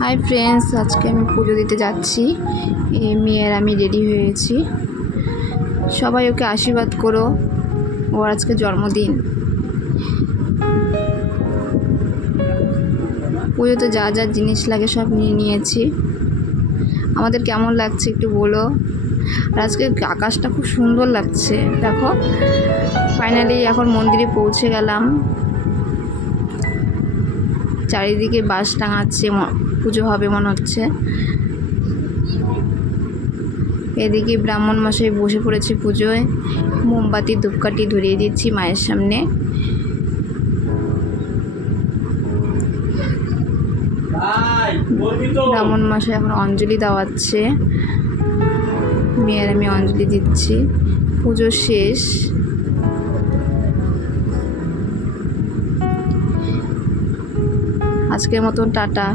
Hi friends, আজকে আমি পুজো দিতে যাচ্ছি। মেয়ের আমি রেডি হয়েছি। সবাই ওকে আশীর্বাদ করো, ওর আজকে জন্মদিন। পুজোতে যা যা জিনিস লাগে সব নিয়ে নিয়েছি। আমাদের কেমন লাগছে একটু বলো। আর আজকে আকাশটা খুব সুন্দর লাগছে, দেখো। ফাইনালি এখন মন্দিরে পৌঁছে গেলাম। চারিদিকে বাঁশ টাঙাচ্ছে, পুজো হবে মনে হচ্ছে। এদিকে ব্রাহ্মণ মশাই বসে পড়েছে পুজোয়। মোমবাতি ধূপকাঠি ধরিয়ে দিচ্ছি মায়ের সামনে। ব্রাহ্মণ মশাই এখন অঞ্জলি দেওয়াচ্ছে, মেয়ের আমি অঞ্জলি দিচ্ছি। পুজো শেষ। আজকের মতন টাটা।